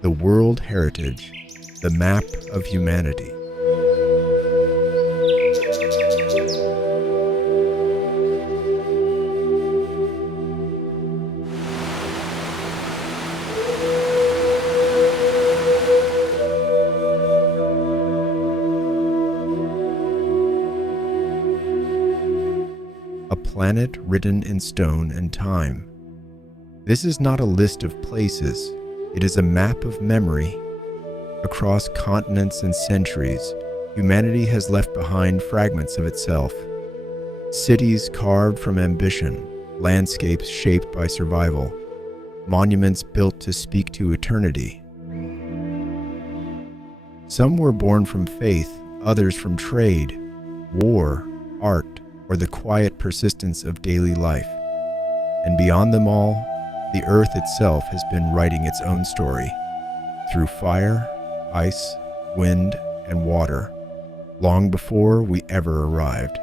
The World Heritage, the map of humanity. A planet written in stone and time. This is not a list of places, it is a map of memory. Across continents and centuries, humanity has left behind fragments of itself. Cities carved from ambition, landscapes shaped by survival, monuments built to speak to eternity. Some were born from faith, others from trade, war, art, or the quiet persistence of daily life. And beyond them all, the earth itself has been writing its own story, through fire, ice, wind, and water, long before we ever arrived.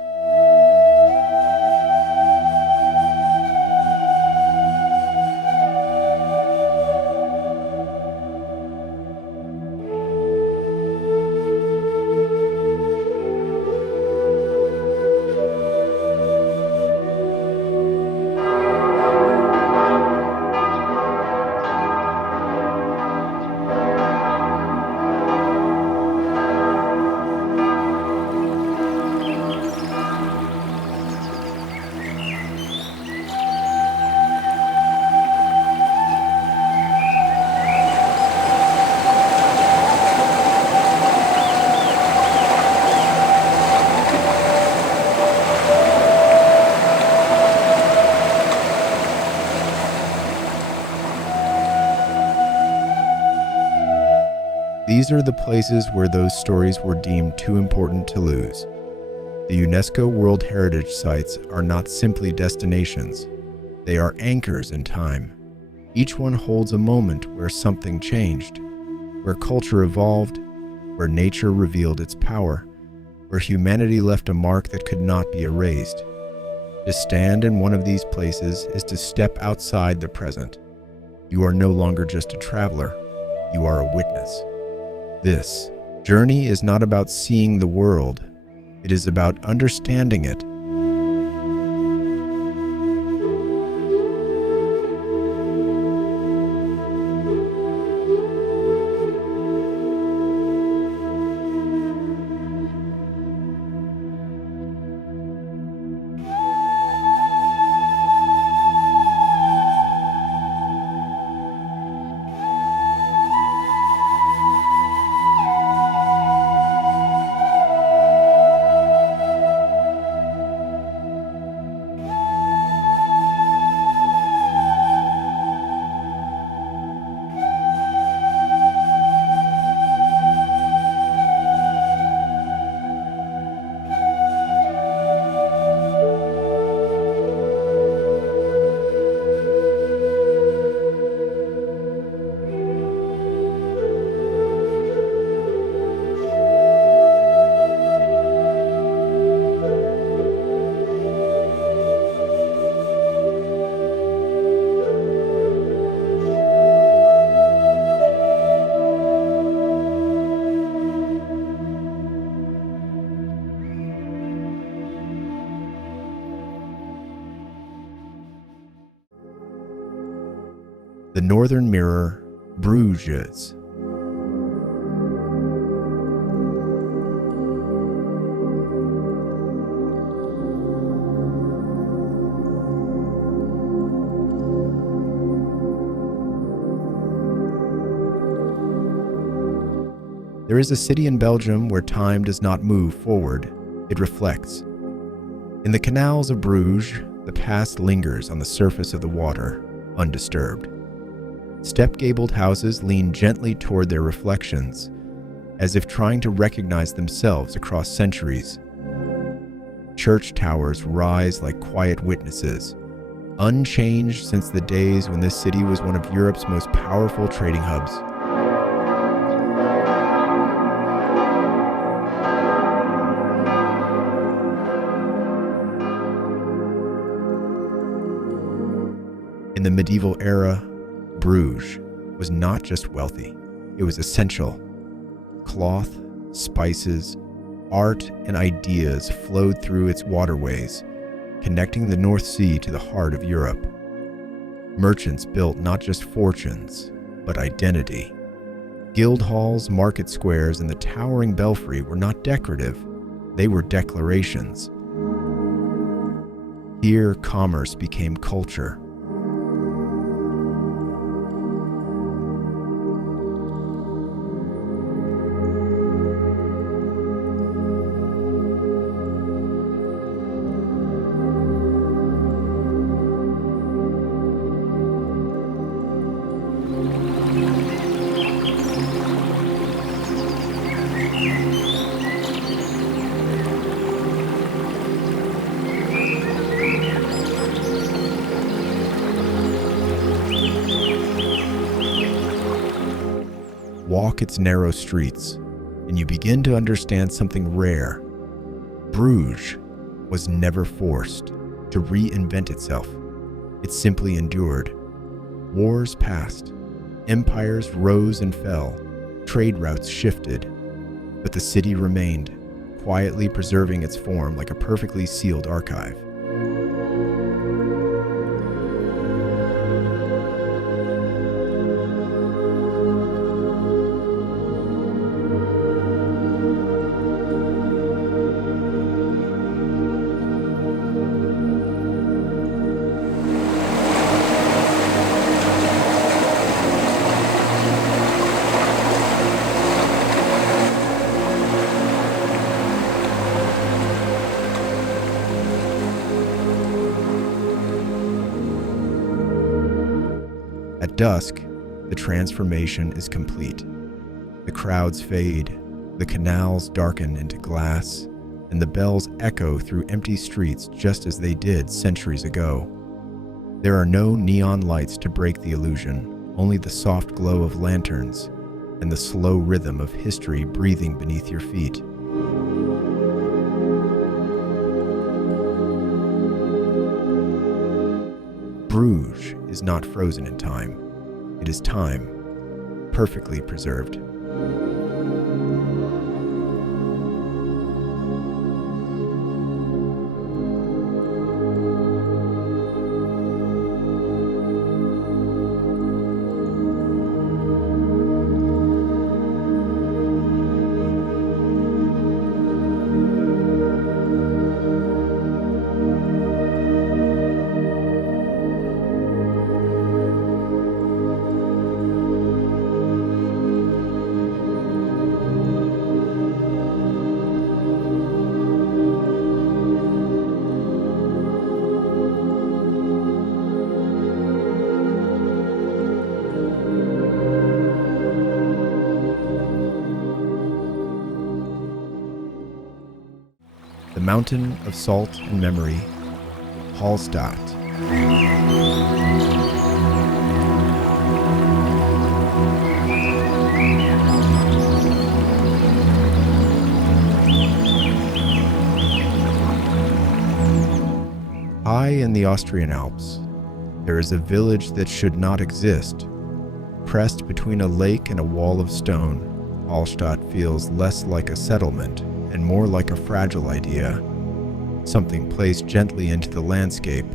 These are the places where those stories were deemed too important to lose. The UNESCO World Heritage Sites are not simply destinations. They are anchors in time. Each one holds a moment where something changed, where culture evolved, where nature revealed its power, where humanity left a mark that could not be erased. To stand in one of these places is to step outside the present. You are no longer just a traveler, you are a witness. This journey is not about seeing the world, it is about understanding it. The Northern Mirror, Bruges. There is a city in Belgium where time does not move forward, it reflects. In the canals of Bruges, the past lingers on the surface of the water, undisturbed. Step-gabled houses lean gently toward their reflections, as if trying to recognize themselves across centuries. Church towers rise like quiet witnesses, unchanged since the days when this city was one of Europe's most powerful trading hubs. In the medieval era, Bruges was not just wealthy, It was essential. Cloth, spices, art, and ideas flowed through its waterways, connecting the North Sea to the heart of Europe. Merchants built not just fortunes, but identity. Guild halls, market squares, and the towering belfry were not decorative, they were declarations. Here, commerce became culture. Walk its narrow streets, and you begin to understand something rare. Bruges was never forced to reinvent itself. It simply endured. Wars passed, empires rose and fell, trade routes shifted, but the city remained, quietly preserving its form like a perfectly sealed archive. At dusk, the transformation is complete. The crowds fade, the canals darken into glass, and the bells echo through empty streets just as they did centuries ago. There are no neon lights to break the illusion, only the soft glow of lanterns and the slow rhythm of history breathing beneath your feet. Bruges is not frozen in time. It is time, perfectly preserved. The Mountain of Salt and Memory, Hallstatt. High in the Austrian Alps, there is a village that should not exist. Pressed between a lake and a wall of stone, Hallstatt feels less like a settlement and more like a fragile idea, something placed gently into the landscape,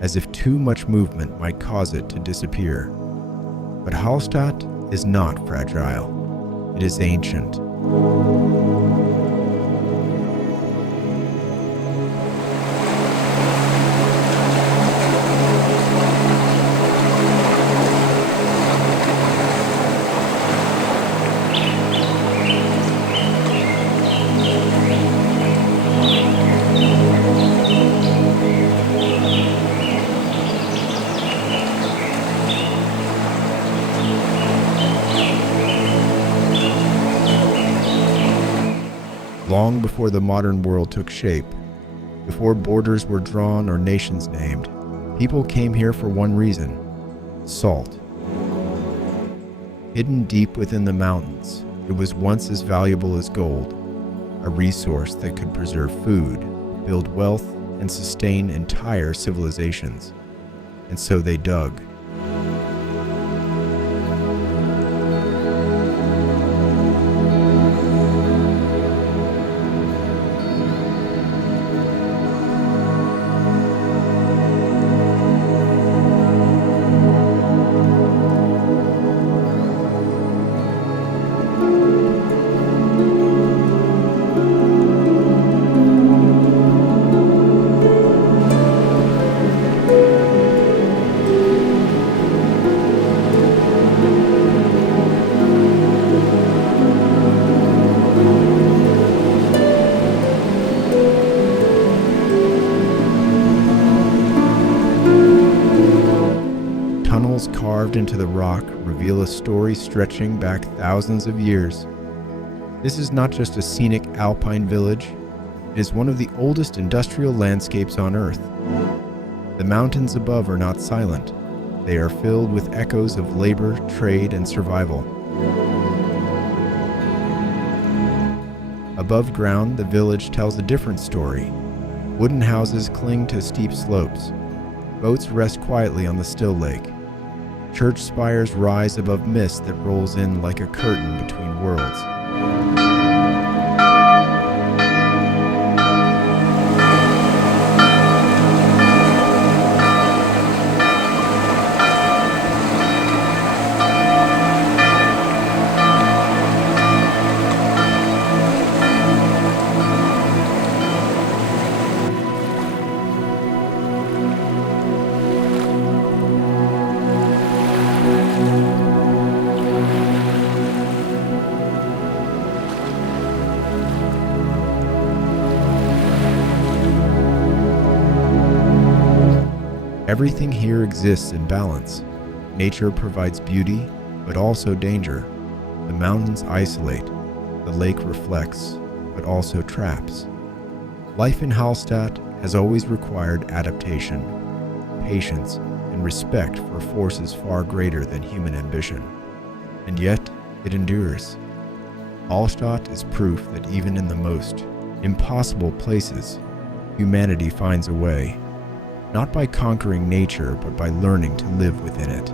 as if too much movement might cause it to disappear. But Hallstatt is not fragile. It is ancient. Long before the modern world took shape, before borders were drawn or nations named, people came here for one reason: salt. Hidden deep within the mountains, it was once as valuable as gold, a resource that could preserve food, build wealth, and sustain entire civilizations. And so they dug. reveal a story stretching back thousands of years. This is not just a scenic alpine village, it is one of the oldest industrial landscapes on Earth. The mountains above are not silent. They are filled with echoes of labor, trade, and survival. Above ground, the village tells a different story. Wooden houses cling to steep slopes. Boats rest quietly on the still lake. Church spires rise above mist that rolls in like a curtain between worlds. Everything here exists in balance. Nature provides beauty, but also danger. The mountains isolate. The lake reflects, but also traps. Life in Hallstatt has always required adaptation, patience, and respect for forces far greater than human ambition. And yet, it endures. Hallstatt is proof that even in the most impossible places, humanity finds a way. Not by conquering nature, but by learning to live within it.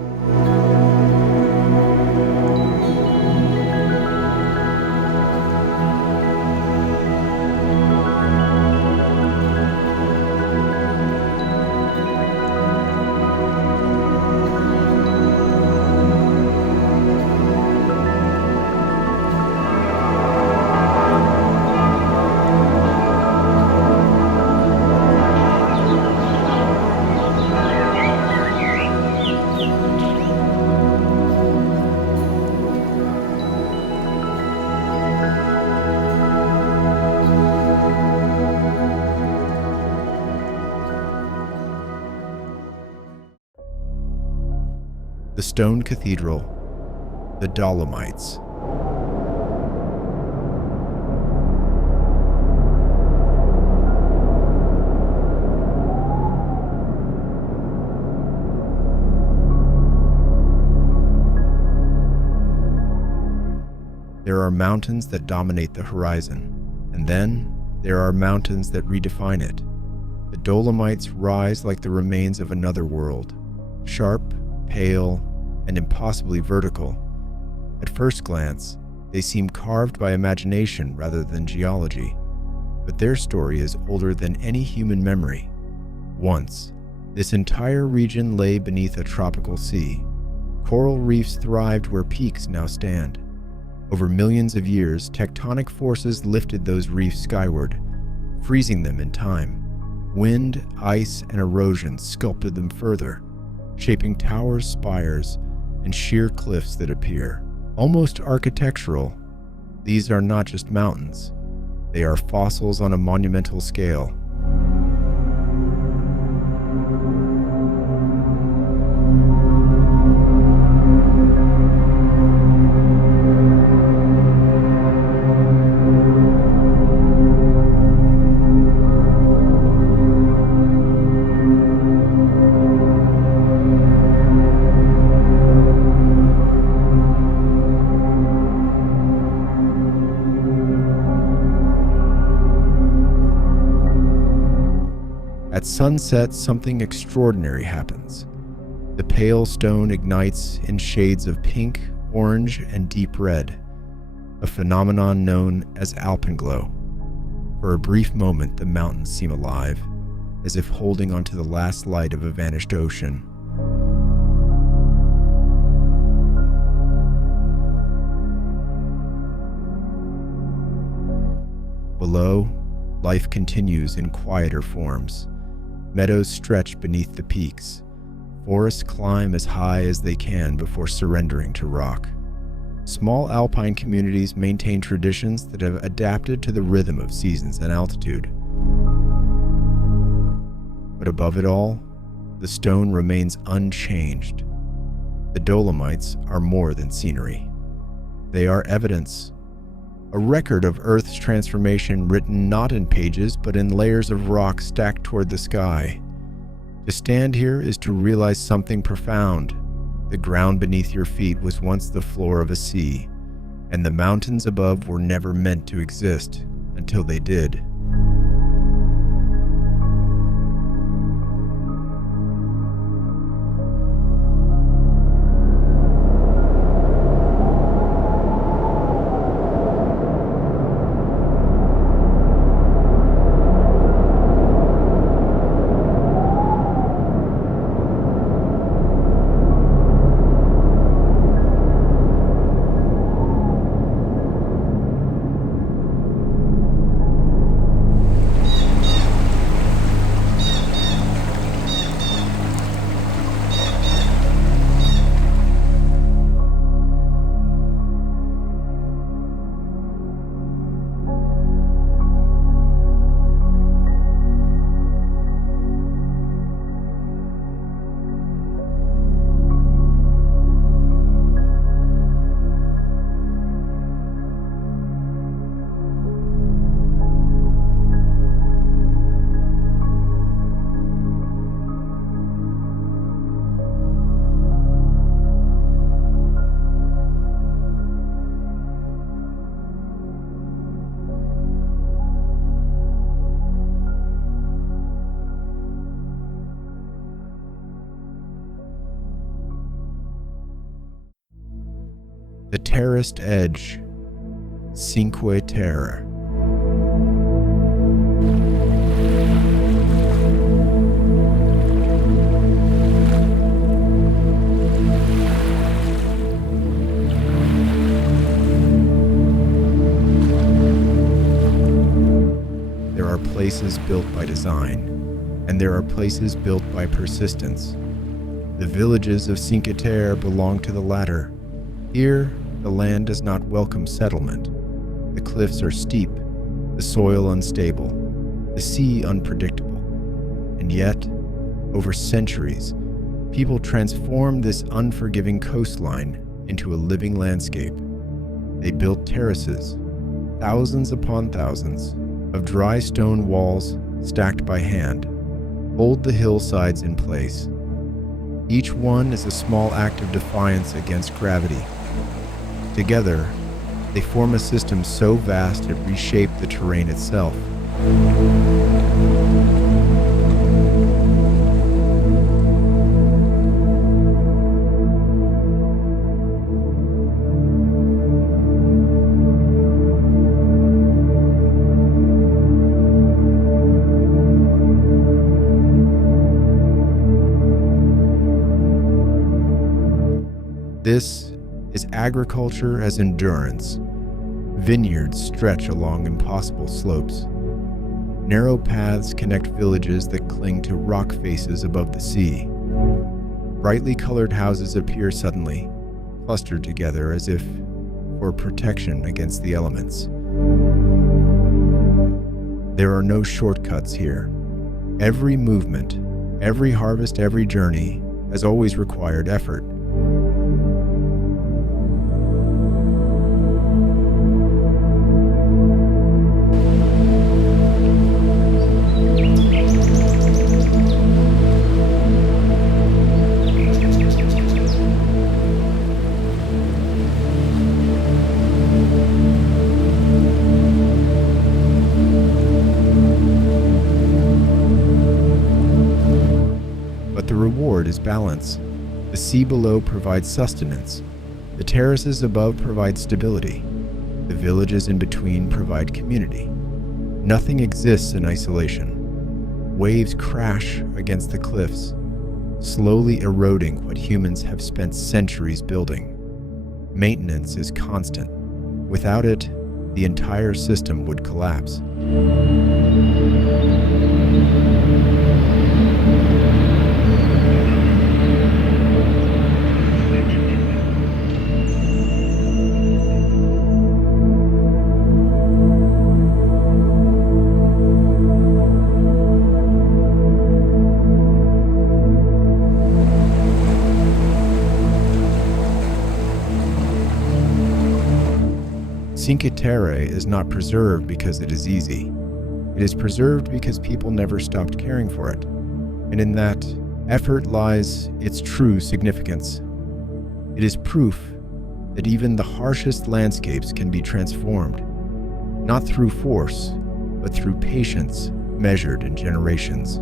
The stone cathedral, the Dolomites. There are mountains that dominate the horizon, and then there are mountains that redefine it. The Dolomites rise like the remains of another world, sharp, pale, and impossibly vertical. At first glance, they seem carved by imagination rather than geology, but their story is older than any human memory. Once, this entire region lay beneath a tropical sea. Coral reefs thrived where peaks now stand. Over millions of years, tectonic forces lifted those reefs skyward, freezing them in time. Wind, ice, and erosion sculpted them further, shaping towers, spires, and sheer cliffs that appear almost architectural. These are not just mountains. They are fossils on a monumental scale. At sunset, something extraordinary happens. The pale stone ignites in shades of pink, orange, and deep red, a phenomenon known as alpenglow. For a brief moment, the mountains seem alive, as if holding onto the last light of a vanished ocean. Below, life continues in quieter forms. Meadows stretch beneath the peaks. Forests climb as high as they can before surrendering to rock. Small alpine communities maintain traditions that have adapted to the rhythm of seasons and altitude. But above it all, the stone remains unchanged. The Dolomites are more than scenery. They are evidence, a record of Earth's transformation written not in pages but in layers of rock stacked toward the sky. To stand here is to realize something profound. The ground beneath your feet was once the floor of a sea, and the mountains above were never meant to exist until they did. The terraced edge, Cinque Terre. There are places built by design, and there are places built by persistence. The villages of Cinque Terre belong to the latter. Here, the land does not welcome settlement. The cliffs are steep, the soil unstable, the sea unpredictable. And yet, over centuries, people transformed this unforgiving coastline into a living landscape. They built terraces, thousands upon thousands, of dry stone walls stacked by hand, hold the hillsides in place. Each one is a small act of defiance against gravity. Together, they form a system so vast it reshaped the terrain itself. This is agriculture as endurance. Vineyards stretch along impossible slopes. Narrow paths connect villages that cling to rock faces above the sea. Brightly colored houses appear suddenly, clustered together as if for protection against the elements. There are no shortcuts here. Every movement, every harvest, every journey has always required effort. Is balance. The sea below provides sustenance. The terraces above provide stability. The villages in between provide community. Nothing exists in isolation. Waves crash against the cliffs, slowly eroding what humans have spent centuries building. Maintenance is constant. Without it, the entire system would collapse. Cinque Terre is not preserved because it is easy. It is preserved because people never stopped caring for it. And in that effort lies its true significance. It is proof that even the harshest landscapes can be transformed, not through force, but through patience measured in generations.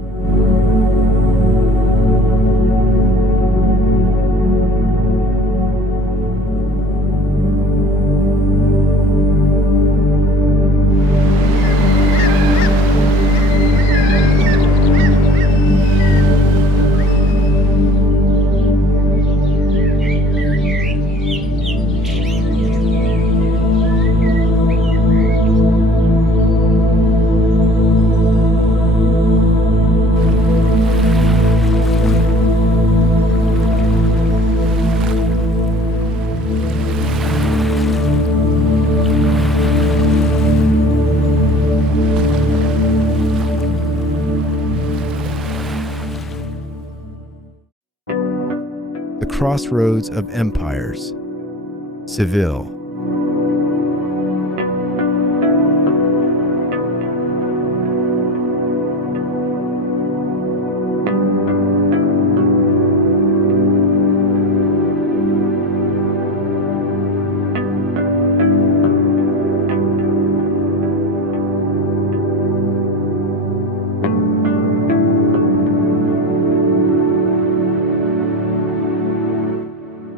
The crossroads of empires. Seville.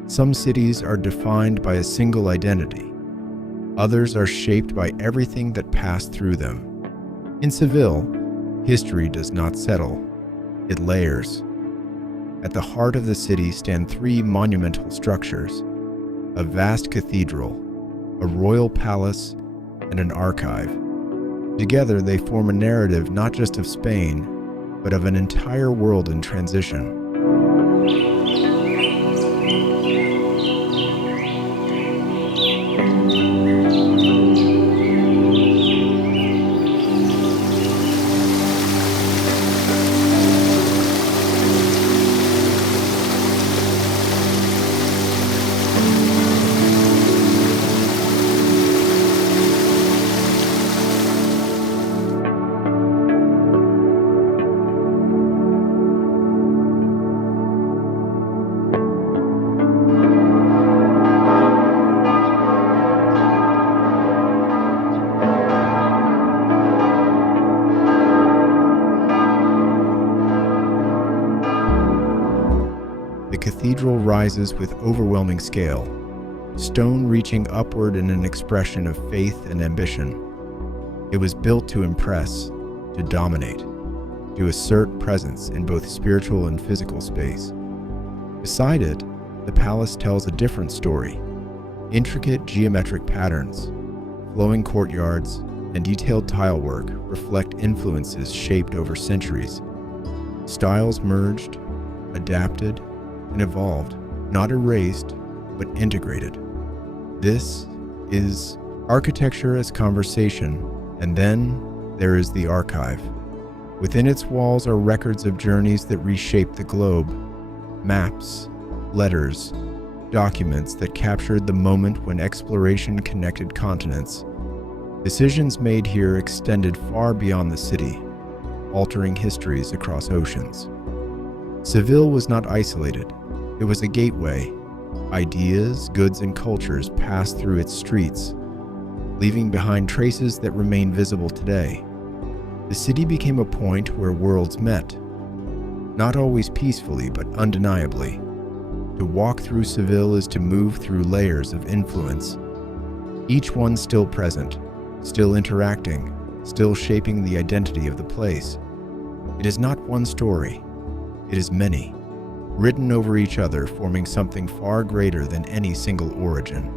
Some cities are defined by a single identity. Others are shaped by everything that passed through them. In Seville, history does not settle. It layers. At the heart of the city stand three monumental structures: a vast cathedral, a royal palace, and an archive. Together, they form a narrative not just of Spain, but of an entire world in transition. The cathedral rises with overwhelming scale, stone reaching upward in an expression of faith and ambition. It was built to impress, to dominate, to assert presence in both spiritual and physical space. Beside it, the palace tells a different story. Intricate geometric patterns, flowing courtyards, and detailed tilework reflect influences shaped over centuries. Styles merged, adapted, and evolved, not erased, but integrated. This is architecture as conversation, and then there is the archive. Within its walls are records of journeys that reshaped the globe, maps, letters, documents that captured the moment when exploration connected continents. Decisions made here extended far beyond the city, altering histories across oceans. Seville was not isolated. It was a gateway. Ideas, goods, and cultures passed through its streets, leaving behind traces that remain visible today. The city became a point where worlds met, not always peacefully, but undeniably. To walk through Seville is to move through layers of influence, each one still present, still interacting, still shaping the identity of the place. It is not one story, it is many, written over each other, forming something far greater than any single origin.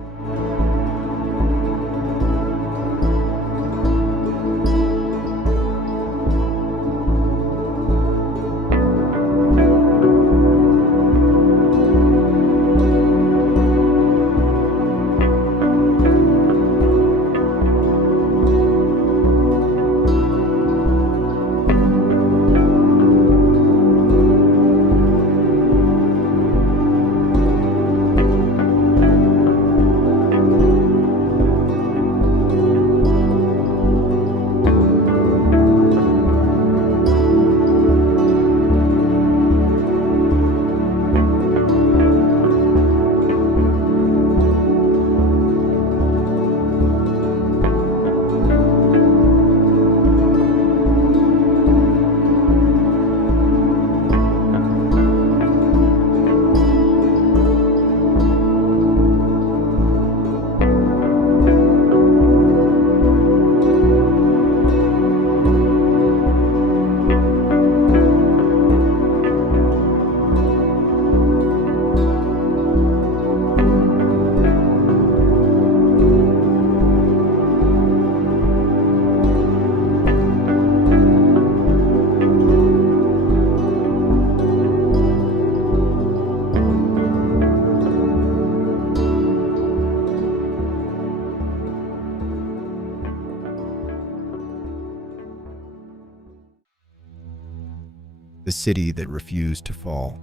the city that refused to fall.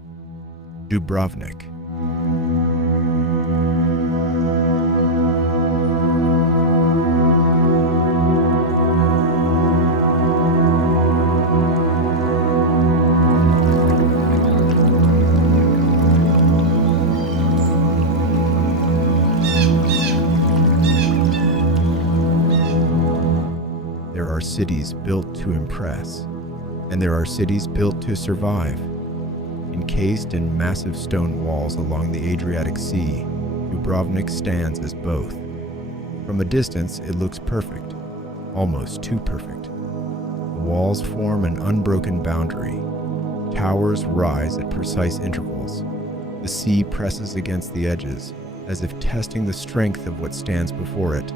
Dubrovnik. There are cities built to impress, and there are cities built to survive. Encased in massive stone walls along the Adriatic Sea, Dubrovnik stands as both. From a distance, it looks perfect, almost too perfect. The walls form an unbroken boundary. Towers rise at precise intervals. The sea presses against the edges, as if testing the strength of what stands before it.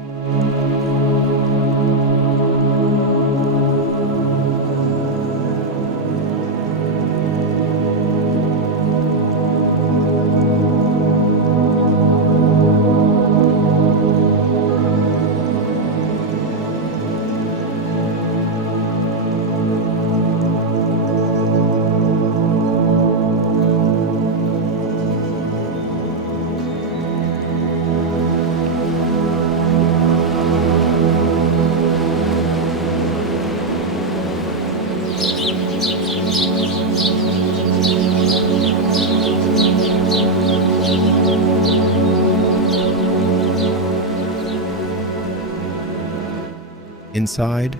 Inside,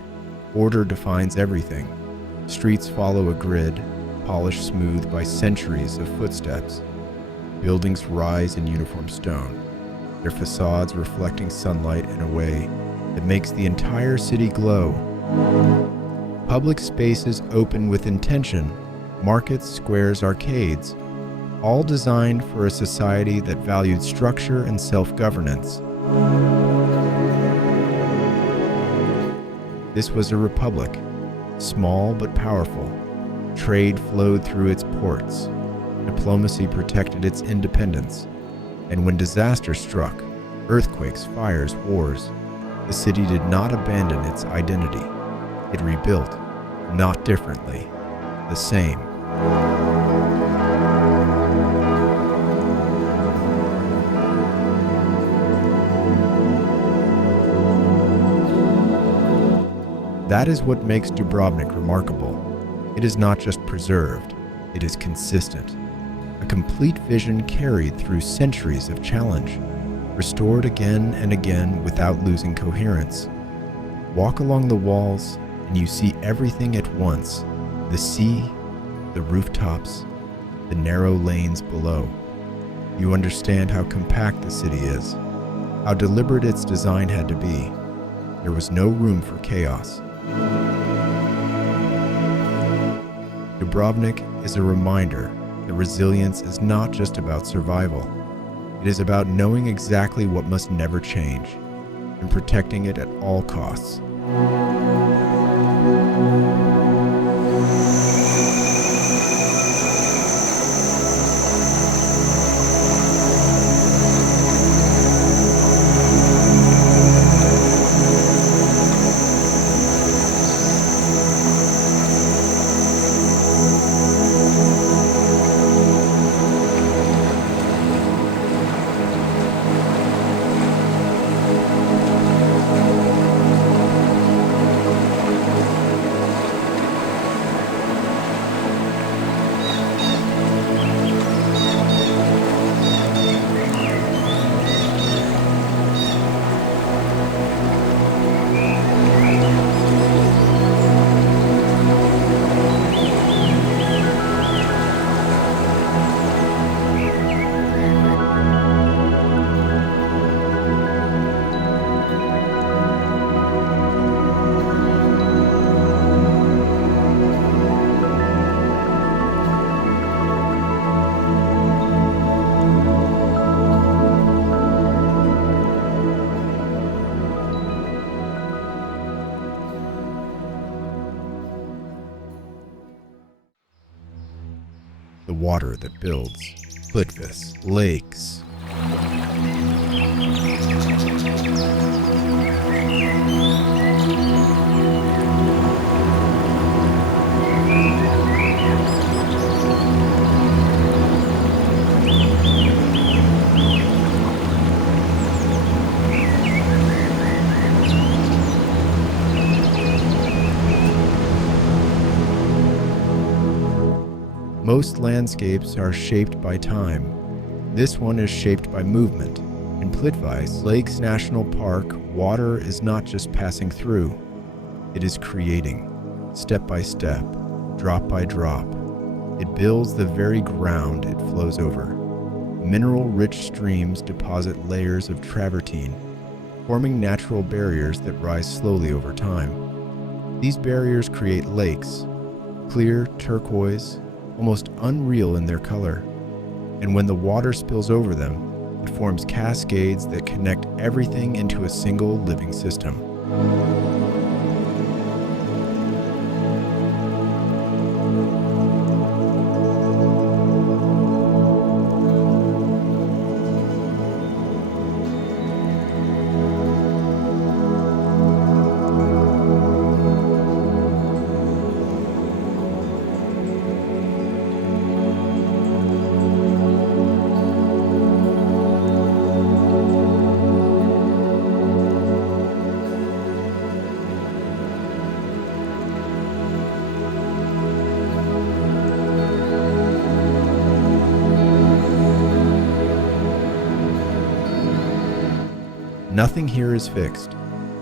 order defines everything. Streets follow a grid, polished smooth by centuries of footsteps. Buildings rise in uniform stone, their facades reflecting sunlight in a way that makes the entire city glow. Public spaces open with intention, markets, squares, arcades, all designed for a society that valued structure and self-governance. This was a republic, small but powerful. Trade flowed through its ports. Diplomacy protected its independence. And when disaster struck, earthquakes, fires, wars, the city did not abandon its identity. It rebuilt, not differently, the same. That is what makes Dubrovnik remarkable. It is not just preserved, it is consistent. A complete vision carried through centuries of challenge, restored again and again without losing coherence. Walk along the walls and you see everything at once: the sea, the rooftops, the narrow lanes below. You understand how compact the city is, how deliberate its design had to be. There was no room for chaos. Dubrovnik is a reminder that resilience is not just about survival. It is about knowing exactly what must never change and protecting it at all costs. The water that builds cliffs, lakes. Most landscapes are shaped by time. This one is shaped by movement. In Plitvice Lakes National Park, water is not just passing through, it is creating, step by step, drop by drop. It builds the very ground it flows over. Mineral-rich streams deposit layers of travertine, forming natural barriers that rise slowly over time. These barriers create lakes, clear, turquoise, almost unreal in their color. And when the water spills over them, it forms cascades that connect everything into a single living system. Nothing here is fixed.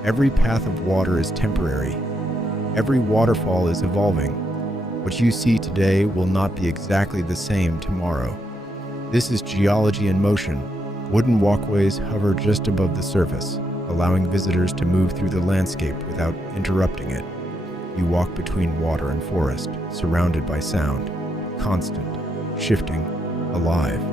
Every path of water is temporary. Every waterfall is evolving. What you see today will not be exactly the same tomorrow. This is geology in motion. Wooden walkways hover just above the surface, allowing visitors to move through the landscape without interrupting it. You walk between water and forest, surrounded by sound, constant, shifting, alive.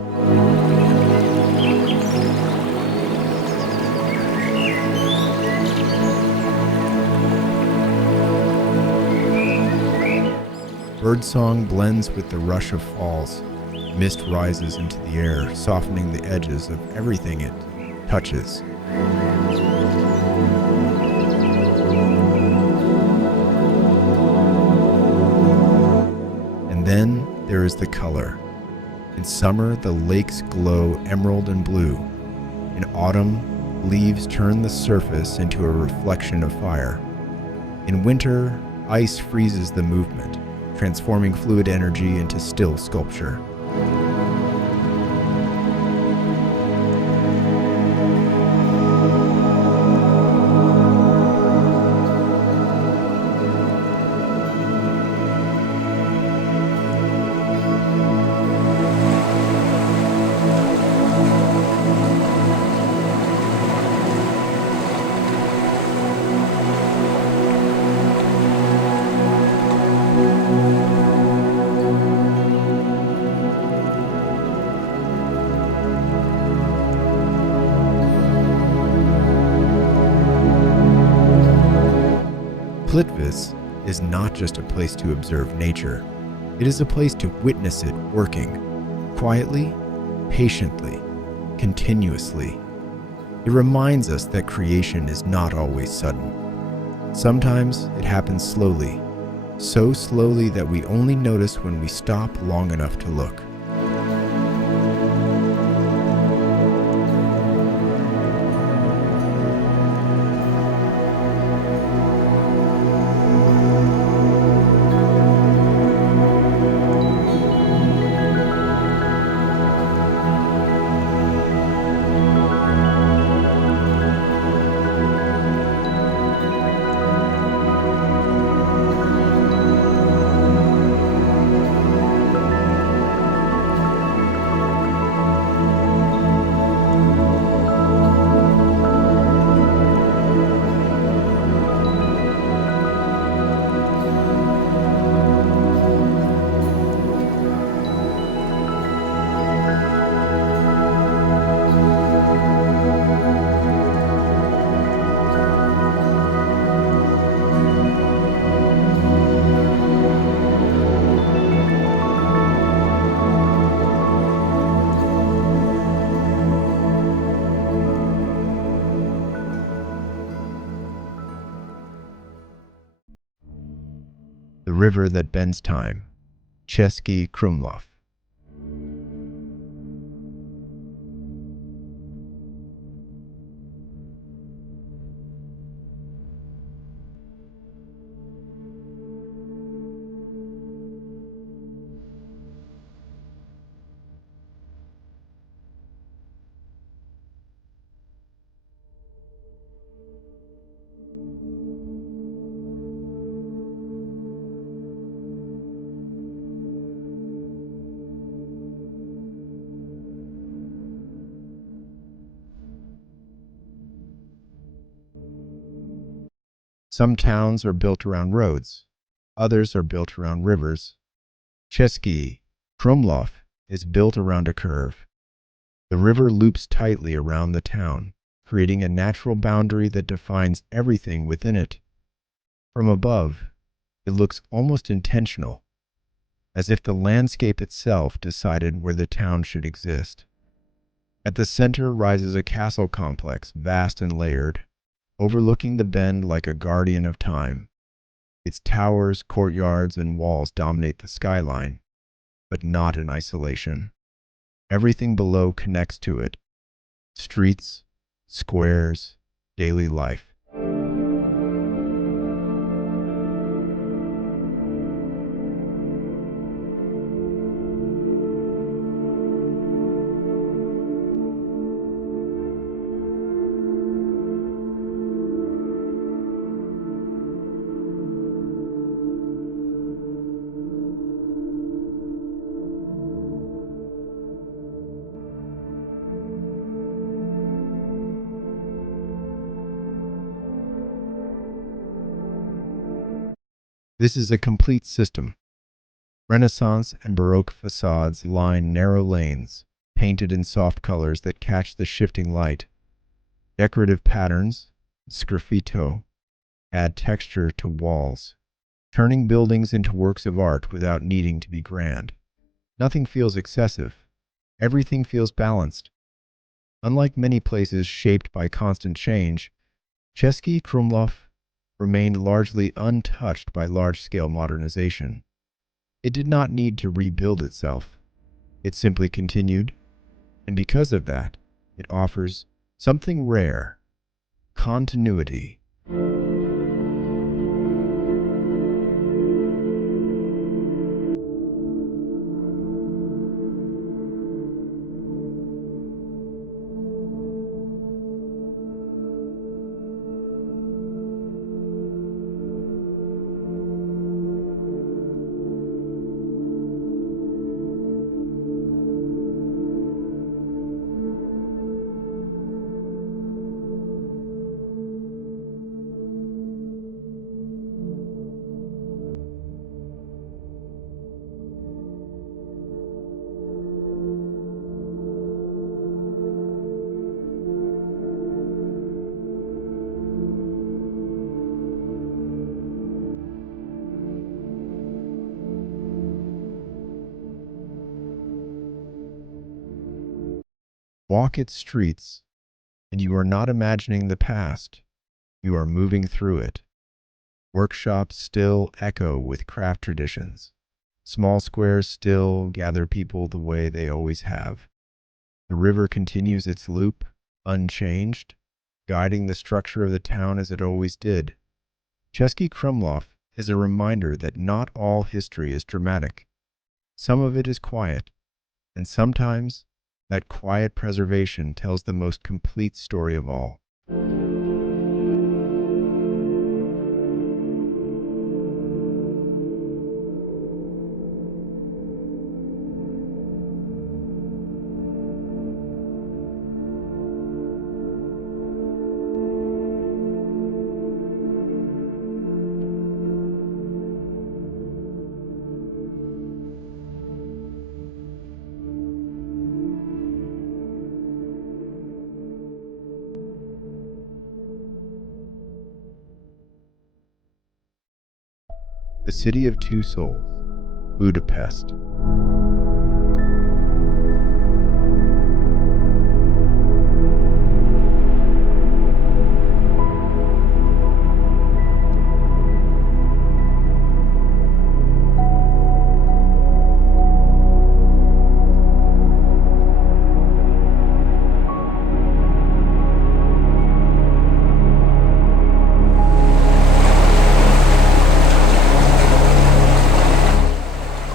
Birdsong blends with the rush of falls. Mist rises into the air, softening the edges of everything it touches. And then there is the color. In summer, the lakes glow emerald and blue. In autumn, leaves turn the surface into a reflection of fire. In winter, ice freezes the movement, transforming fluid energy into still sculpture. Plitvice is not just a place to observe nature. It is a place to witness it working, quietly, patiently, continuously. It reminds us that creation is not always sudden. Sometimes it happens slowly, so slowly that we only notice when we stop long enough to look. The river that bends time, Český Krumlov. Some towns are built around roads, others are built around rivers. Český Krumlov is built around a curve. The river loops tightly around the town, creating a natural boundary that defines everything within it. From above, it looks almost intentional, as if the landscape itself decided where the town should exist. At the center rises a castle complex, vast and layered, overlooking the bend like a guardian of time. Its towers, courtyards, and walls dominate the skyline, but not in isolation. Everything below connects to it: streets, squares, daily life. This is a complete system. Renaissance and Baroque facades line narrow lanes, painted in soft colors that catch the shifting light. Decorative patterns, sgraffito, add texture to walls, turning buildings into works of art without needing to be grand. Nothing feels excessive. Everything feels balanced. Unlike many places shaped by constant change, Český Krumlov remained largely untouched by large-scale modernization. It did not need to rebuild itself. It simply continued, and because of that, it offers something rare: continuity. Walk its streets, and you are not imagining the past. You are moving through it. Workshops still echo with craft traditions. Small squares still gather people the way they always have. The river continues its loop, unchanged, guiding the structure of the town as it always did. Český Krumlov is a reminder that not all history is dramatic. Some of it is quiet, and sometimes that quiet preservation tells the most complete story of all. The city of two souls, Budapest.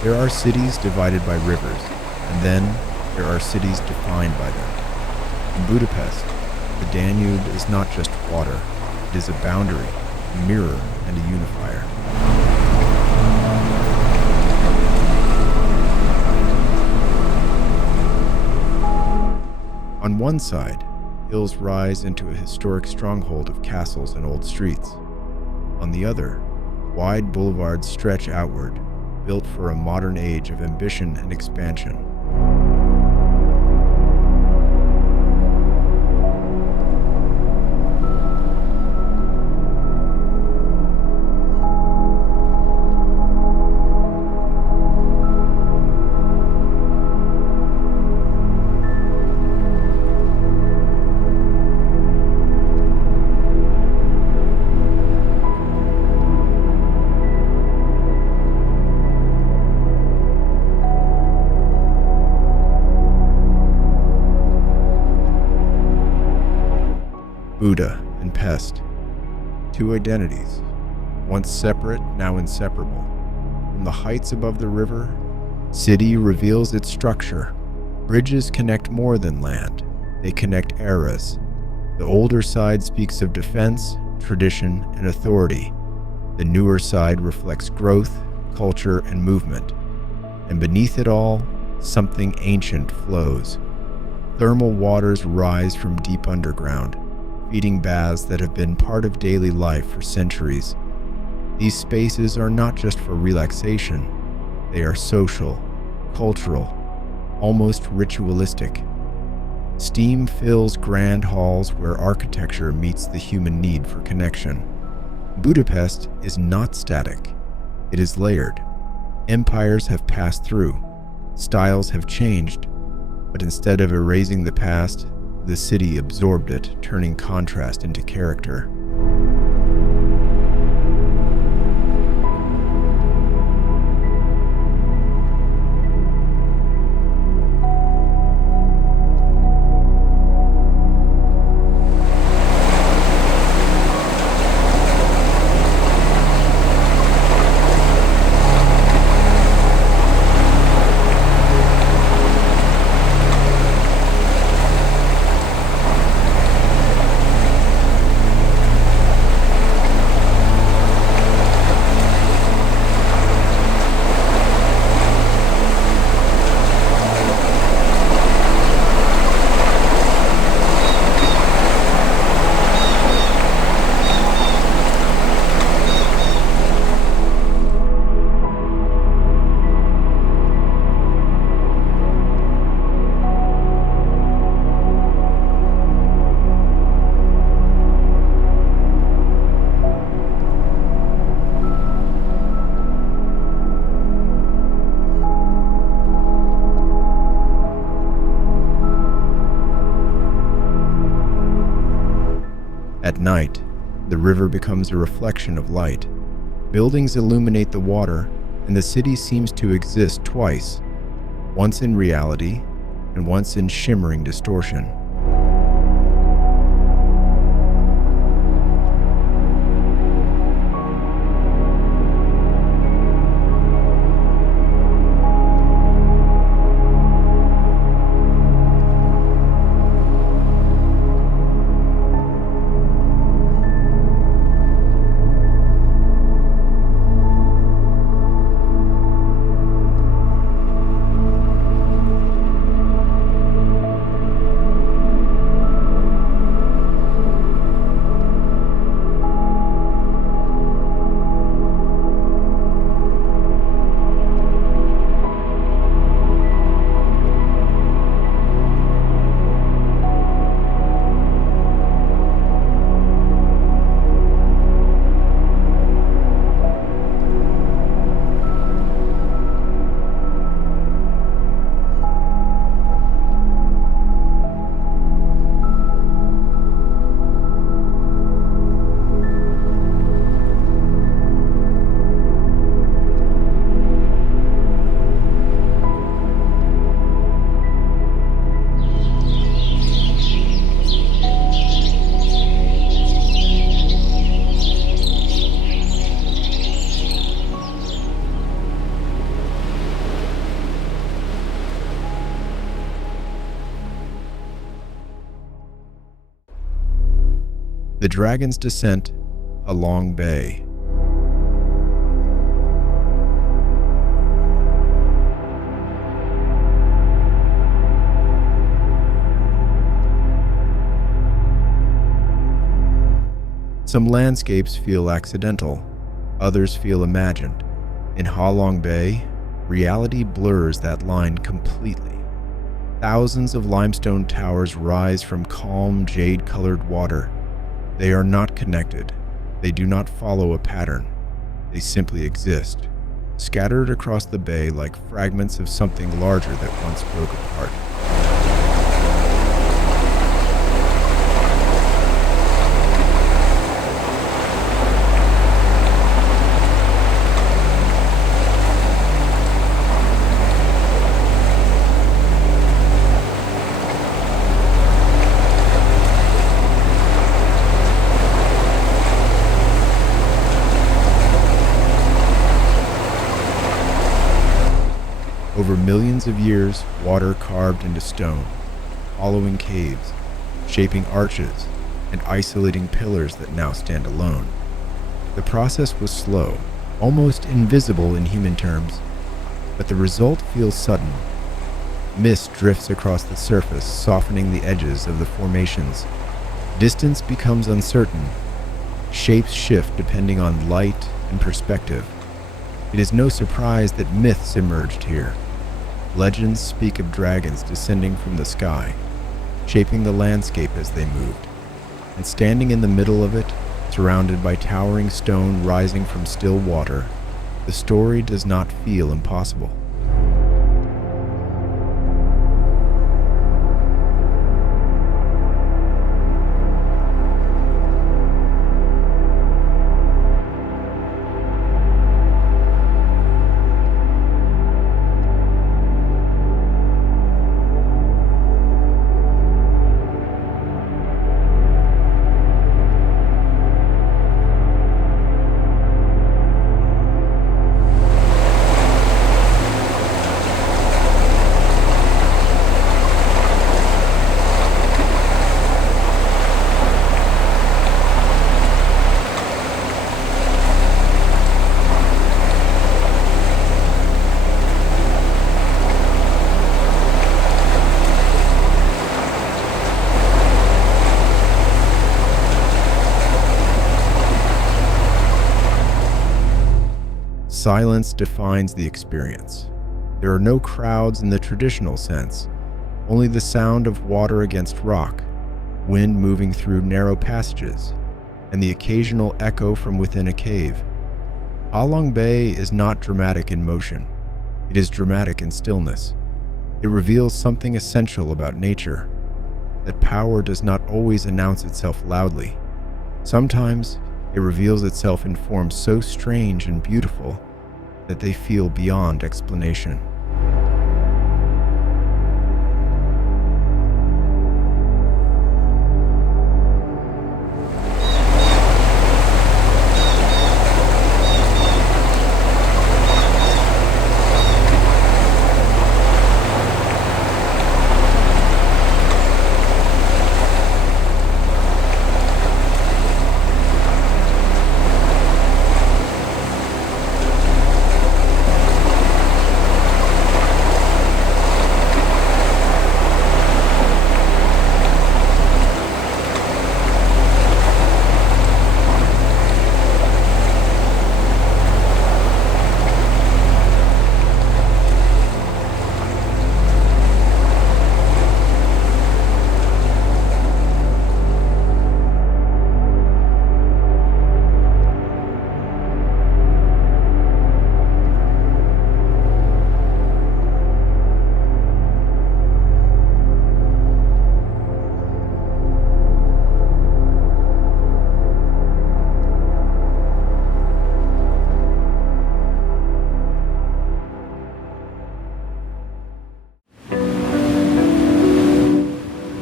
There are cities divided by rivers, and then there are cities defined by them. In Budapest, the Danube is not just water, it is a boundary, a mirror, and a unifier. On one side, hills rise into a historic stronghold of castles and old streets. On the other, wide boulevards stretch outward, built for a modern age of ambition and expansion. Buddha and Pest, two identities, once separate, now inseparable. From the heights above the river, city reveals its structure. Bridges connect more than land, they connect eras. The older side speaks of defense, tradition, and authority. The newer side reflects growth, culture, and movement. And beneath it all, something ancient flows. Thermal waters rise from deep underground, feeding baths that have been part of daily life for centuries. These spaces are not just for relaxation, they are social, cultural, almost ritualistic. Steam fills grand halls where architecture meets the human need for connection. Budapest is not static, it is layered. Empires have passed through, styles have changed, but instead of erasing the past, the city absorbed it, turning contrast into character. At night, the river becomes a reflection of light. Buildings illuminate the water, and the city seems to exist twice, once in reality and once in shimmering distortion. The Dragon's Descent, a long bay. Some landscapes feel accidental, others feel imagined. In Ha Long Bay, reality blurs that line completely. Thousands of limestone towers rise from calm, jade-colored water. They are not connected. They do not follow a pattern. They simply exist, scattered across the bay like fragments of something larger that once broke apart. Over millions of years, water carved into stone, hollowing caves, shaping arches, and isolating pillars that now stand alone. The process was slow, almost invisible in human terms, but the result feels sudden. Mist drifts across the surface, softening the edges of the formations. Distance becomes uncertain. Shapes shift depending on light and perspective. It is no surprise that myths emerged here. Legends speak of dragons descending from the sky, shaping the landscape as they moved. And standing in the middle of it, surrounded by towering stone rising from still water, the story does not feel impossible. Silence defines the experience. There are no crowds in the traditional sense, only the sound of water against rock, wind moving through narrow passages, and the occasional echo from within a cave. Ha Long Bay is not dramatic in motion. It is dramatic in stillness. It reveals something essential about nature, that power does not always announce itself loudly. Sometimes it reveals itself in forms so strange and beautiful that they feel beyond explanation.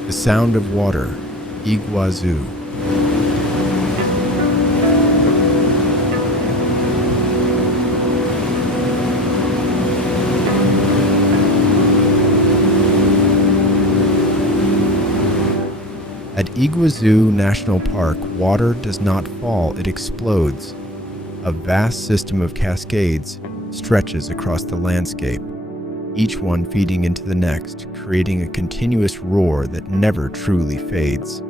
The sound of water, Iguazu. At Iguazu National Park, water does not fall, it explodes. A vast system of cascades stretches across the landscape, each one feeding into the next, creating a continuous roar that never truly fades.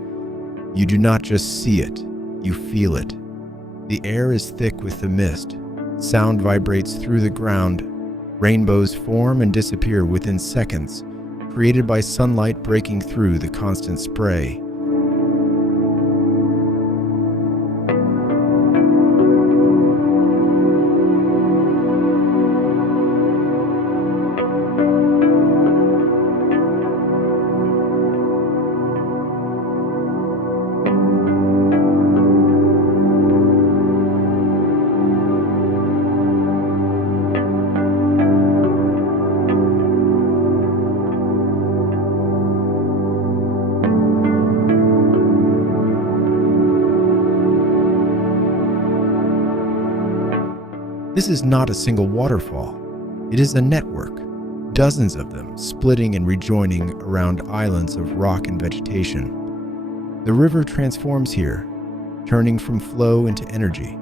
You do not just see it, You feel it. The air is thick with the mist. Sound vibrates through the ground. Rainbows form and disappear within seconds, created by sunlight breaking through the constant spray. This is not a single waterfall. It is a network, dozens of them splitting and rejoining around islands of rock and vegetation. The river transforms here, turning from flow into energy,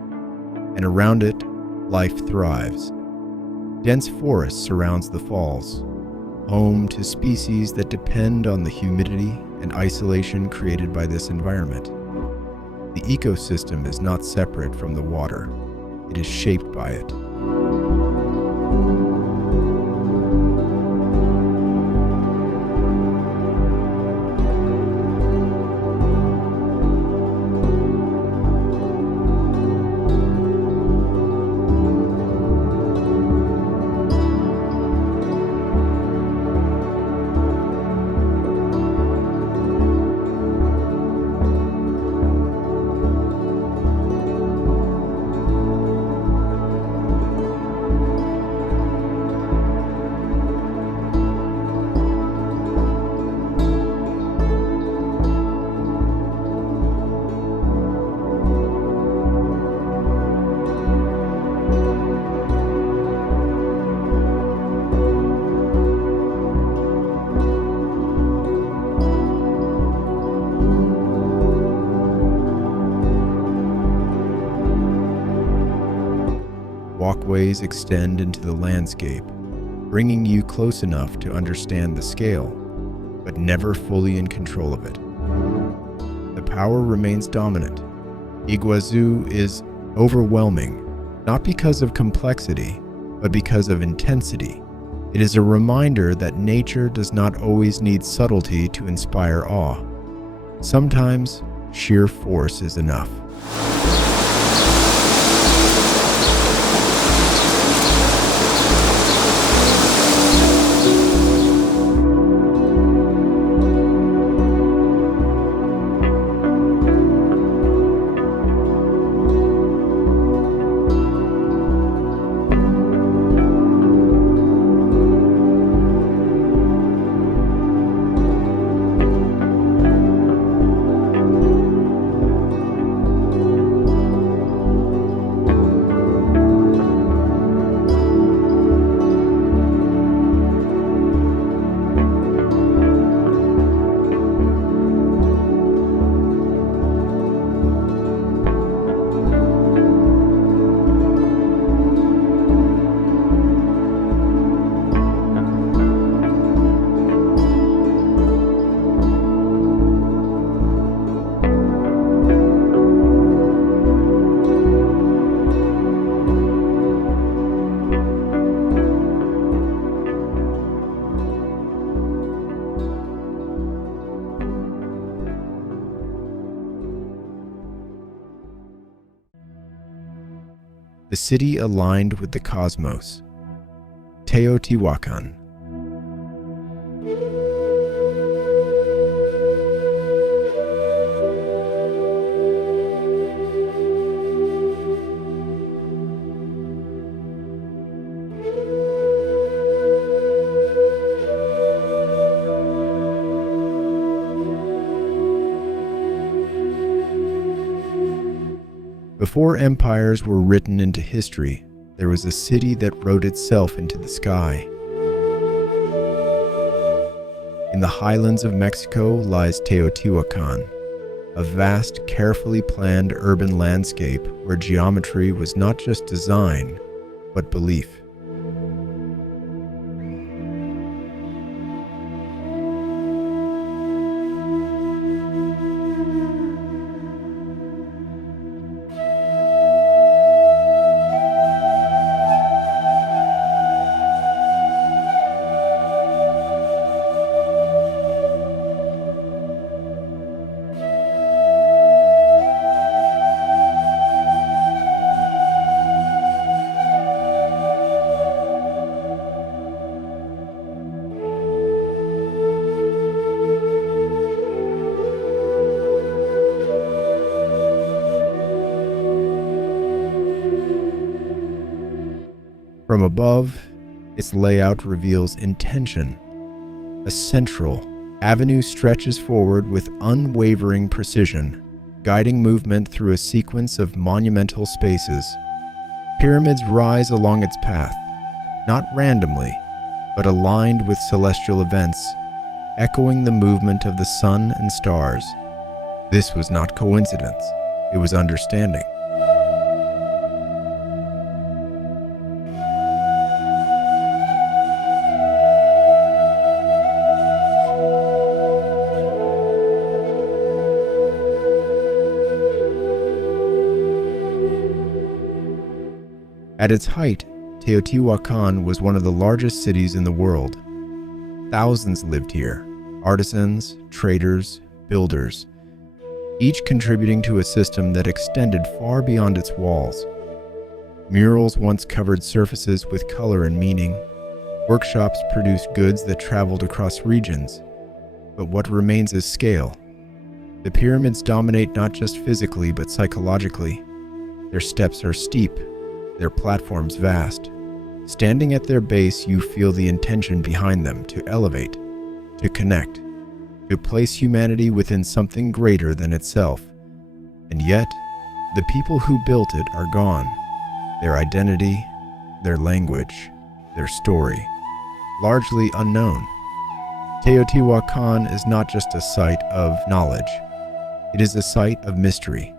and around it, life thrives. Dense forest surrounds the falls, home to species that depend on the humidity and isolation created by this environment. The ecosystem is not separate from the water. It is shaped by it. Walkways extend into the landscape, bringing you close enough to understand the scale, but never fully in control of it. The power remains dominant. Iguazu is overwhelming, not because of complexity, but because of intensity. It is a reminder that nature does not always need subtlety to inspire awe. Sometimes, sheer force is enough. The city aligned with the cosmos. Teotihuacan. Before empires were written into history, there was a city that wrote itself into the sky. In the highlands of Mexico lies Teotihuacan, a vast, carefully planned urban landscape where geometry was not just design, but belief. From above, its layout reveals intention. A central avenue stretches forward with unwavering precision, guiding movement through a sequence of monumental spaces. Pyramids rise along its path, not randomly, but aligned with celestial events, echoing the movement of the sun and stars. This was not coincidence, it was understanding. At its height, Teotihuacan was one of the largest cities in the world. Thousands lived here, artisans, traders, builders, each contributing to a system that extended far beyond its walls. Murals once covered surfaces with color and meaning. Workshops produced goods that traveled across regions. But what remains is scale. The pyramids dominate not just physically but psychologically. Their steps are steep, their platforms vast. Standing at their base, you feel the intention behind them to elevate, to connect, to place humanity within something greater than itself. And yet, the people who built it are gone. Their identity, their language, their story, largely unknown. Teotihuacan is not just a site of knowledge. It is a site of mystery.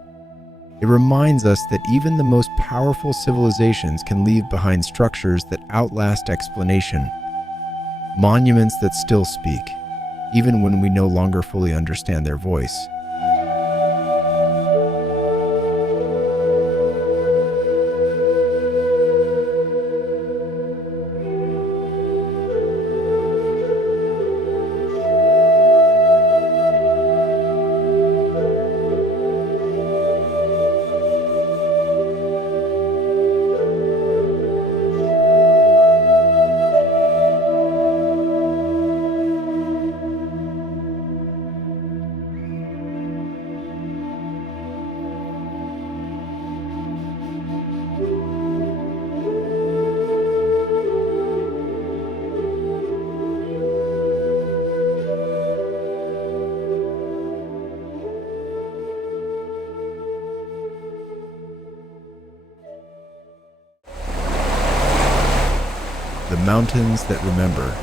It reminds us that even the most powerful civilizations can leave behind structures that outlast explanation, monuments that still speak, even when we no longer fully understand their voice. The mountains that remember,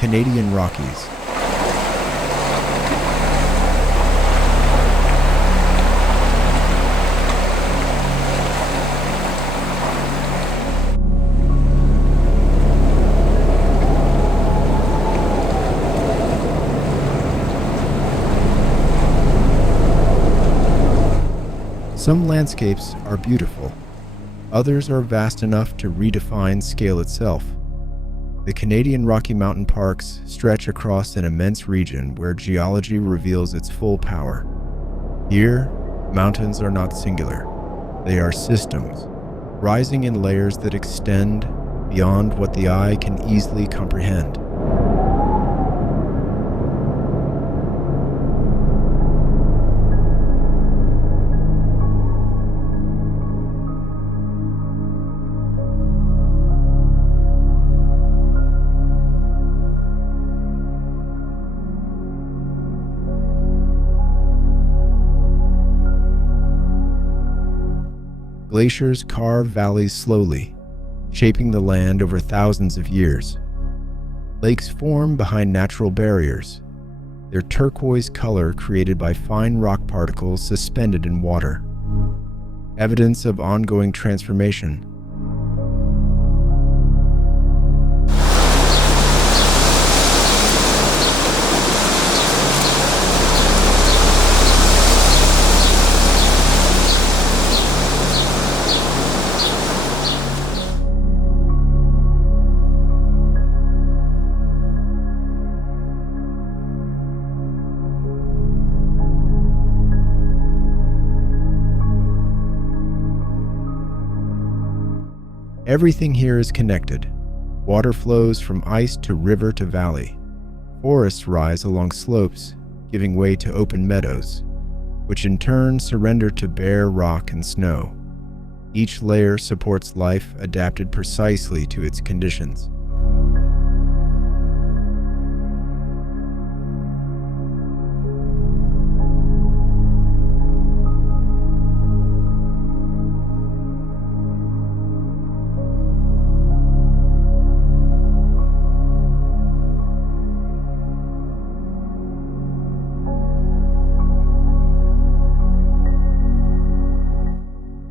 Canadian Rockies. Some landscapes are beautiful, others are vast enough to redefine scale itself. The Canadian Rocky Mountain Parks stretch across an immense region where geology reveals its full power. Here, mountains are not singular. They are systems, rising in layers that extend beyond what the eye can easily comprehend. Glaciers carve valleys slowly, shaping the land over thousands of years. Lakes form behind natural barriers, their turquoise color created by fine rock particles suspended in water. Evidence of ongoing transformation. Everything here is connected. Water flows from ice to river to valley. Forests rise along slopes, giving way to open meadows, which in turn surrender to bare rock and snow. Each layer supports life adapted precisely to its conditions.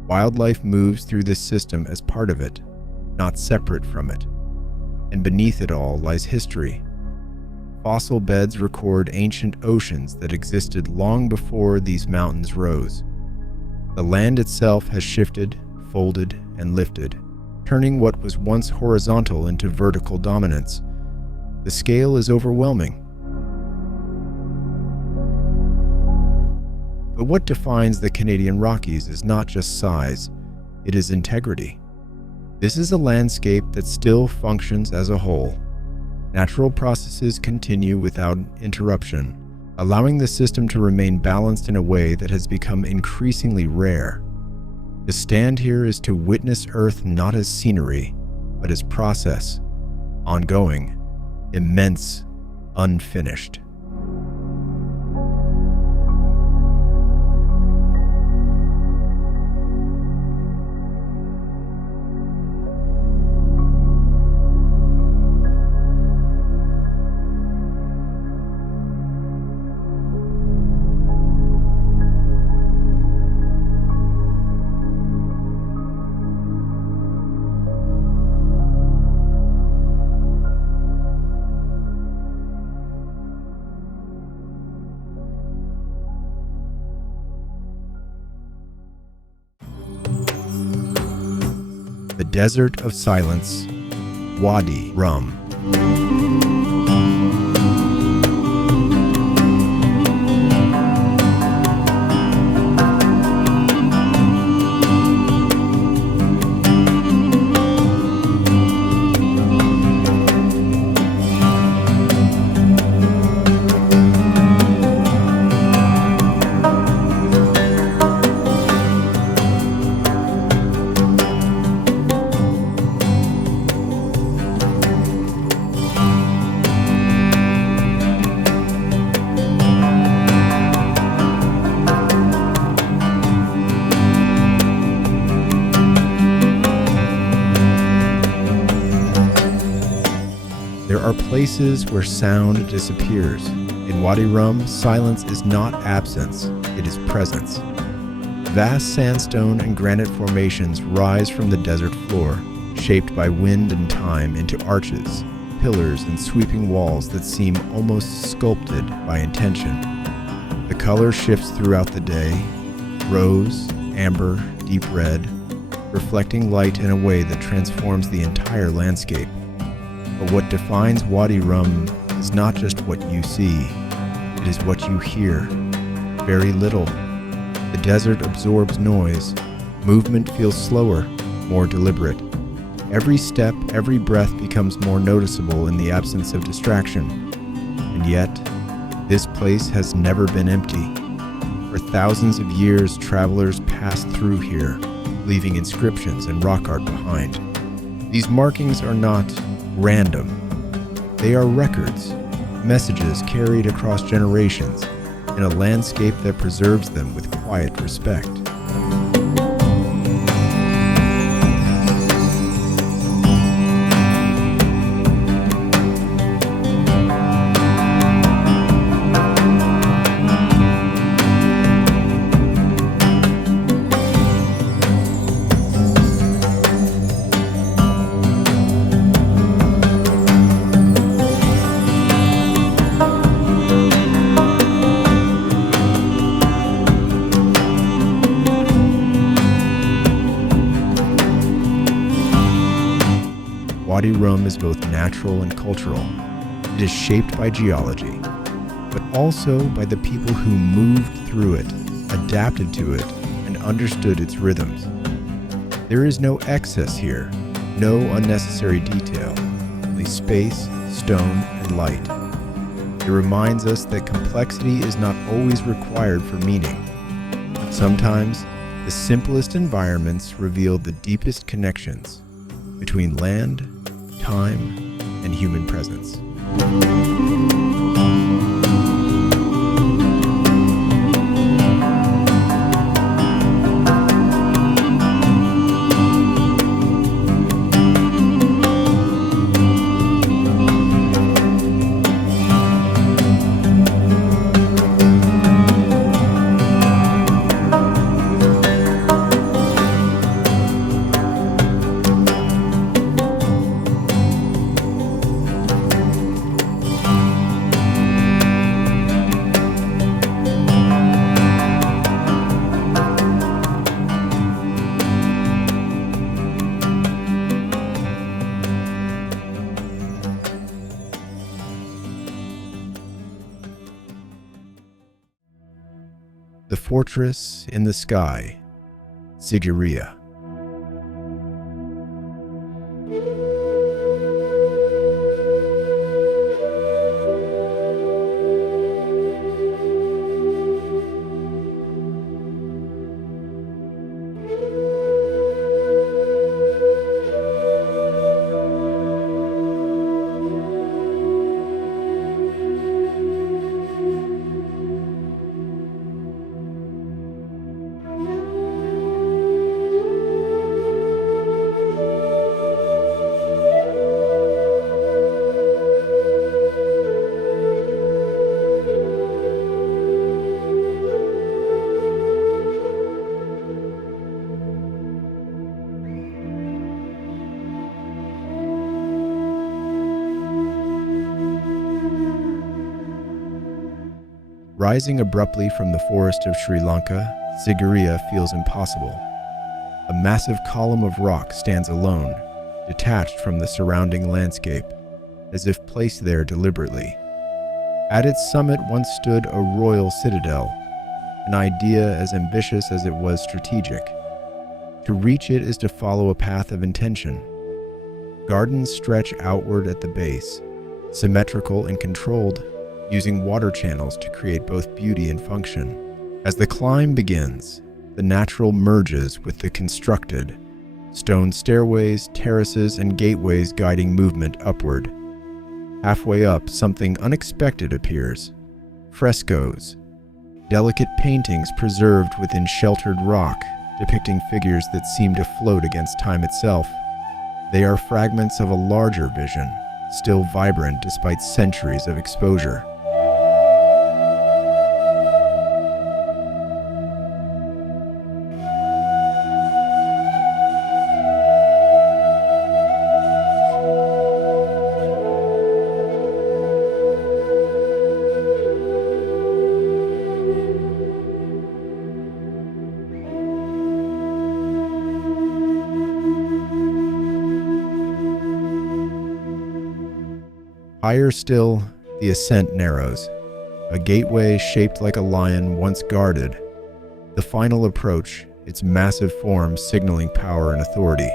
Wildlife moves through this system as part of it, not separate from it. And beneath it all lies history. Fossil beds record ancient oceans that existed long before these mountains rose. The land itself has shifted, folded, and lifted, turning what was once horizontal into vertical dominance. The scale is overwhelming. But what defines the Canadian Rockies is not just size, it is integrity. This is a landscape that still functions as a whole. Natural processes continue without interruption, allowing the system to remain balanced in a way that has become increasingly rare. To stand here is to witness Earth not as scenery, but as process, ongoing, immense, unfinished. The Desert of Silence, Wadi Rum. There are places where sound disappears. In Wadi Rum, silence is not absence, it is presence. Vast sandstone and granite formations rise from the desert floor, shaped by wind and time into arches, pillars, and sweeping walls that seem almost sculpted by intention. The color shifts throughout the day, rose, amber, deep red, reflecting light in a way that transforms the entire landscape. But what defines Wadi Rum is not just what you see, it is what you hear. Very little. The desert absorbs noise. Movement feels slower, more deliberate. Every step, every breath becomes more noticeable in the absence of distraction. And yet, this place has never been empty. For thousands of years, travelers passed through here, leaving inscriptions and rock art behind. These markings are not random. They are records, messages carried across generations, in a landscape that preserves them with quiet respect. Wadi Rum is both natural and cultural. It is shaped by geology, but also by the people who moved through it, adapted to it, and understood its rhythms. There is no excess here, no unnecessary detail, only space, stone, and light. It reminds us that complexity is not always required for meaning. Sometimes, The simplest environments reveal the deepest connections between land, time, and human presence. The fortress in the sky, Sigiriya. Rising abruptly from the forest of Sri Lanka, Sigiriya feels impossible. A massive column of rock stands alone, detached from the surrounding landscape, as if placed there deliberately. At its summit once stood a royal citadel, an idea as ambitious as it was strategic. To reach it is to follow a path of intention. Gardens stretch outward at the base, symmetrical and controlled, using water channels to create both beauty and function. As the climb begins, the natural merges with the constructed, stone stairways, terraces, and gateways guiding movement upward. Halfway up, something unexpected appears. Frescoes, delicate paintings preserved within sheltered rock, depicting figures that seem to float against time itself. They are fragments of a larger vision, still vibrant despite centuries of exposure. Higher still, the ascent narrows. A gateway shaped like a lion once guarded. The final approach, its massive form signaling power and authority.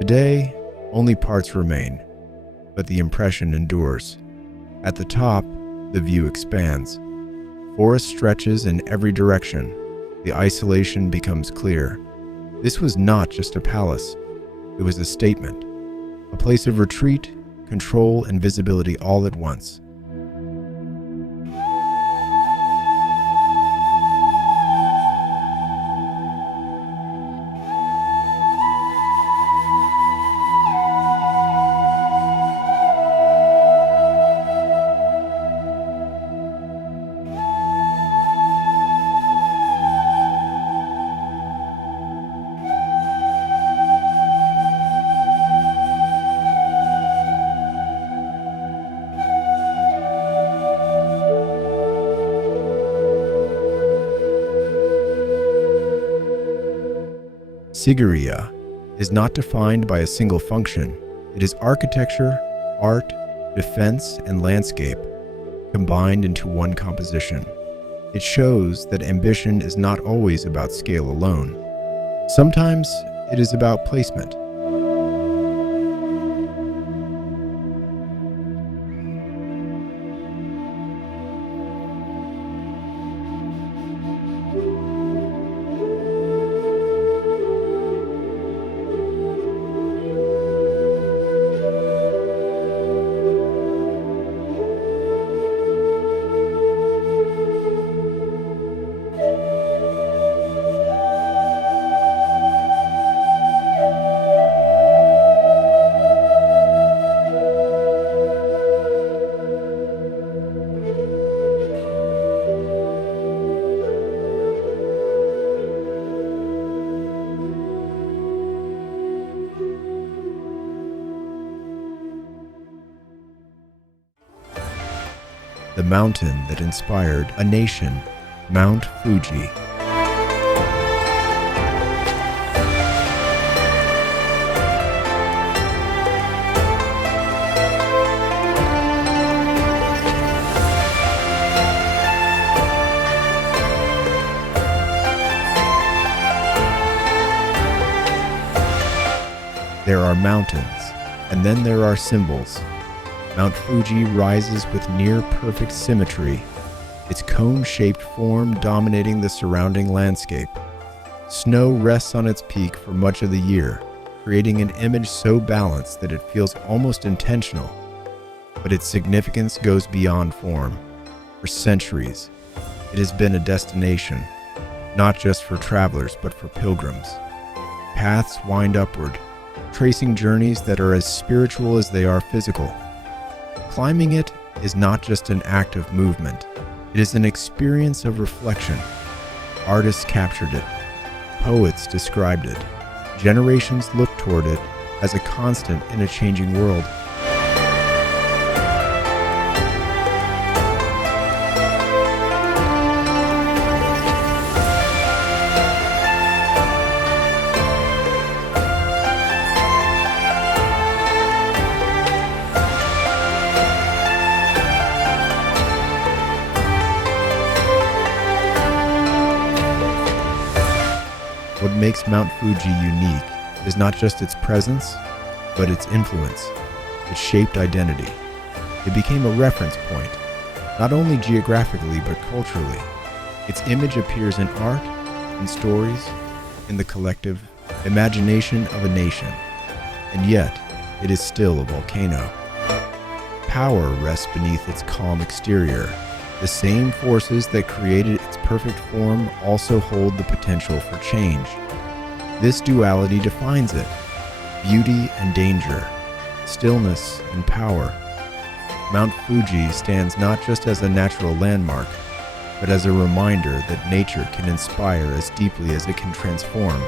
Today, only parts remain, but the impression endures. At the top, the view expands. Forest stretches in every direction. The isolation becomes clear. This was not just a palace. It was a statement. A place of retreat, control, and visibility all at once. Sigiriya is not defined by a single function. It is architecture, art, defense, and landscape combined into one composition. It shows that ambition is not always about scale alone. Sometimes it is about placement. the mountain that inspired a nation, Mount Fuji. There are mountains, and then there are symbols. Mount Fuji rises with near-perfect symmetry, its cone-shaped form dominating the surrounding landscape. Snow rests on its peak for much of the year, creating an image so balanced that it feels almost intentional. But its significance goes beyond form. For centuries, it has been a destination, not just for travelers but for pilgrims. Paths wind upward, tracing journeys that are as spiritual as they are physical. Climbing it is not just an act of movement, it is an experience of reflection. Artists captured it, poets described it, generations looked toward it as a constant in a changing world. What makes Mount Fuji unique is not just its presence, but its influence. It shaped identity. It became a reference point, not only geographically but culturally. Its image appears in art, in stories, in the collective imagination of a nation. And yet, it is still a volcano. Power rests beneath its calm exterior. The same forces that created its perfect form also hold the potential for change. This duality defines it: beauty and danger, stillness and power. Mount Fuji stands not just as a natural landmark, but as a reminder that nature can inspire as deeply as it can transform.